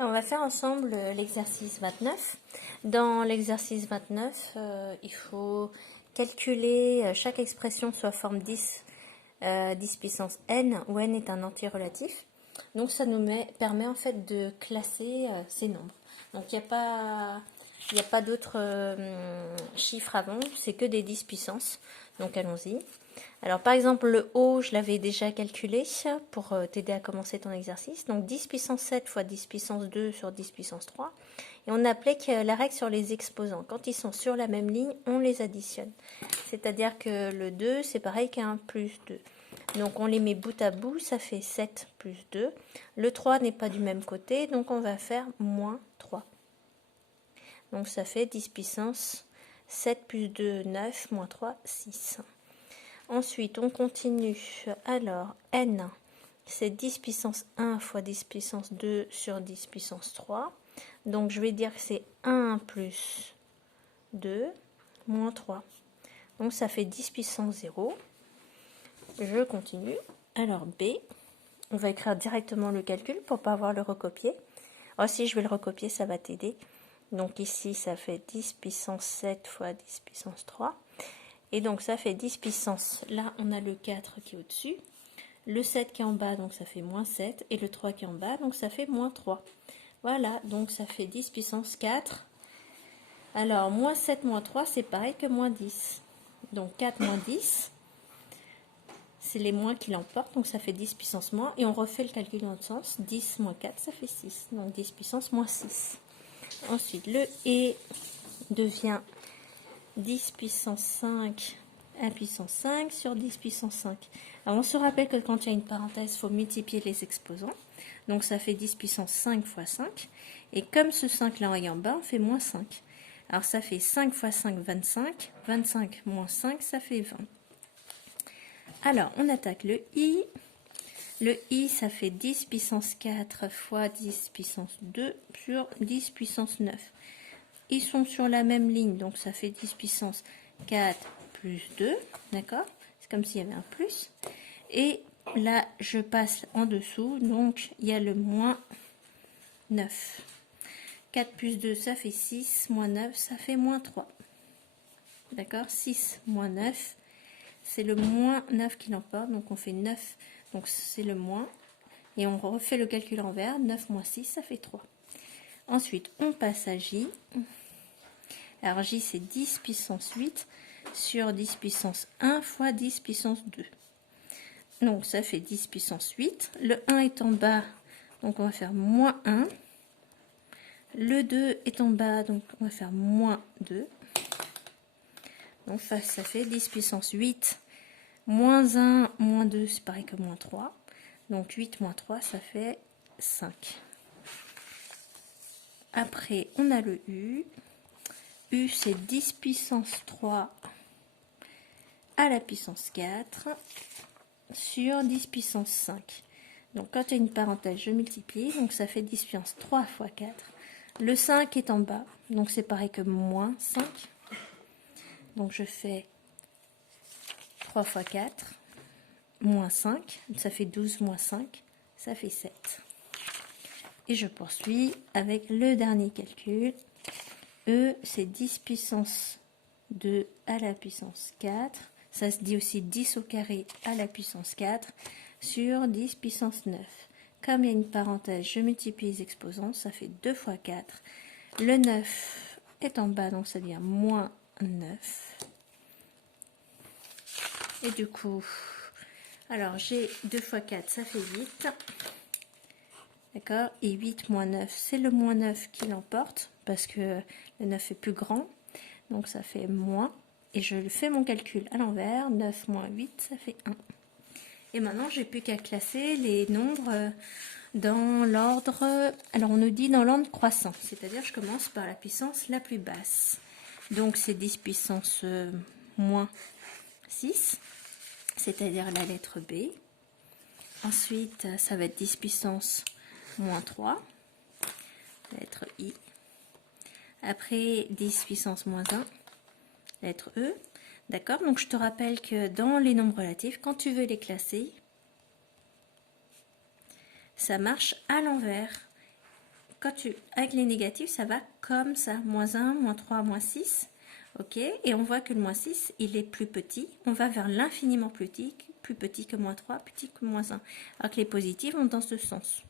On va faire ensemble l'exercice 29. Dans l'exercice 29, il faut calculer chaque expression soit forme 10, 10 puissance n, où n est un entier relatif. Donc ça nous permet en fait de classer ces nombres. Donc il n'y a pas d'autres chiffres avant, c'est que des 10 puissances. Donc allons-y. Alors par exemple le haut, je l'avais déjà calculé pour t'aider à commencer ton exercice. Donc 10 puissance 7 fois 10 puissance 2 sur 10 puissance 3. Et on applique la règle sur les exposants. Quand ils sont sur la même ligne, on les additionne. C'est-à-dire que le 2, c'est pareil qu'un plus 2. Donc on les met bout à bout, ça fait 7 plus 2. Le 3 n'est pas du même côté, donc on va faire moins 3. Donc ça fait 10 puissance 7 plus 2, 9, moins 3, 6. Ensuite, on continue. Alors, n, c'est 10 puissance 1 fois 10 puissance 2 sur 10 puissance 3. Donc, je vais dire que c'est 1 plus 2 moins 3. Donc, ça fait 10 puissance 0. Je continue. Alors, B, on va écrire directement le calcul pour ne pas avoir le recopier. Oh, si je vais le recopier, ça va t'aider. Donc, ici, ça fait 10 puissance 7 fois 10 puissance 3. Et donc ça fait 10 puissance, là on a le 4 qui est au-dessus, le 7 qui est en bas, donc ça fait moins 7, et le 3 qui est en bas, donc ça fait moins 3. Voilà, donc ça fait 10 puissance 4. Alors, moins 7 moins 3, c'est pareil que moins 10. Donc 4 moins 10, c'est les moins qui l'emportent, donc ça fait 10 puissance moins, et on refait le calcul dans l'autre sens, 10 moins 4, ça fait 6, donc 10 puissance moins 6. Ensuite, le et devient 10 puissance 5, 1 puissance 5 sur 10 puissance 5. Alors on se rappelle que quand il y a une parenthèse, il faut multiplier les exposants. Donc ça fait 10 puissance 5 fois 5. Et comme ce 5 là est en bas, on fait moins 5. Alors ça fait 5 fois 5, 25. 25 moins 5, ça fait 20. Alors on attaque le i. Le i, ça fait 10 puissance 4 fois 10 puissance 2 sur 10 puissance 9. Ils sont sur la même ligne, donc ça fait 10 puissance 4 plus 2, d'accord? C'est comme s'il y avait un plus. Et là, je passe en dessous, donc il y a le moins 9. 4 plus 2, ça fait 6, moins 9, ça fait moins 3. D'accord? 6 moins 9, c'est le moins 9 qui l'emporte, donc on fait 9, donc c'est le moins. Et on refait le calcul envers, 9 moins 6, ça fait 3. Ensuite, on passe à J. Alors J, c'est 10 puissance 8 sur 10 puissance 1 fois 10 puissance 2. Donc ça fait 10 puissance 8. Le 1 est en bas, donc on va faire moins 1. Le 2 est en bas, donc on va faire moins 2. Donc ça fait 10 puissance 8. Moins 1, moins 2, c'est pareil que moins 3. Donc 8 moins 3, ça fait 5. Après, on a le U. U, c'est 10 puissance 3 à la puissance 4 sur 10 puissance 5. Donc, quand il y a une parenthèse, je multiplie. Donc, ça fait 10 puissance 3 fois 4. Le 5 est en bas. Donc, c'est pareil que moins 5. Donc, je fais 3 fois 4. Moins 5. Ça fait 12 moins 5. Ça fait 7. Et je poursuis avec le dernier calcul. E, c'est 10 puissance 2 à la puissance 4. Ça se dit aussi 10 au carré à la puissance 4 sur 10 puissance 9. Comme il y a une parenthèse, je multiplie les exposants, ça fait 2 fois 4. Le 9 est en bas, donc ça devient moins 9. Et du coup, alors j'ai 2 fois 4, ça fait 8. D'accord? Et 8 moins 9, c'est le moins 9 qui l'emporte, parce que le 9 est plus grand. Donc ça fait moins. Et je fais mon calcul à l'envers. 9 moins 8, ça fait 1. Et maintenant, j'ai plus qu'à classer les nombres dans l'ordre... Alors, on nous dit dans l'ordre croissant. C'est-à-dire, je commence par la puissance la plus basse. Donc, c'est 10 puissance moins 6. C'est-à-dire la lettre B. Ensuite, ça va être 10 puissance moins 3. Lettre I. Après, 10 puissance moins 1. Lettre E. D'accord? Donc, je te rappelle que dans les nombres relatifs, quand tu veux les classer, ça marche à l'envers. avec les négatifs, ça va comme ça. Moins 1, moins 3, moins 6. Ok, et on voit que le moins 6, il est plus petit. On va vers l'infiniment plus petit que moins 3, plus petit que moins 1. Alors que les positifs vont dans ce sens.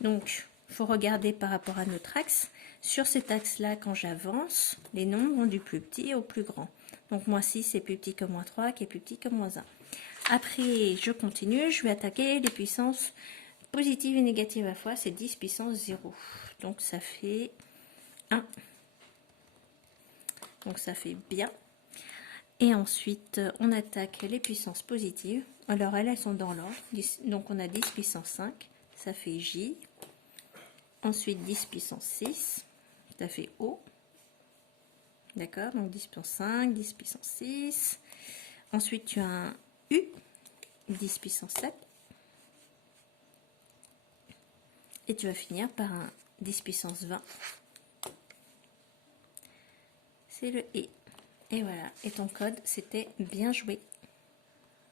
Donc, il faut regarder par rapport à notre axe. Sur cet axe-là, quand j'avance, les nombres vont du plus petit au plus grand. Donc, moins 6 est plus petit que moins 3, qui est plus petit que moins 1. Après, je continue, je vais attaquer les puissances positives et négatives à la fois, c'est 10 puissance 0. Donc, ça fait 1. Donc, ça fait bien. Et ensuite, on attaque les puissances positives. Alors, elles sont dans l'ordre. Donc, on a 10 puissance 5, ça fait J. Ensuite, 10 puissance 6, ça fait O. D'accord, donc 10 puissance 5, 10 puissance 6. Ensuite, tu as un U, 10 puissance 7. Et tu vas finir par un 10 puissance 20. C'est le E. Et voilà, et ton code, c'était bien joué.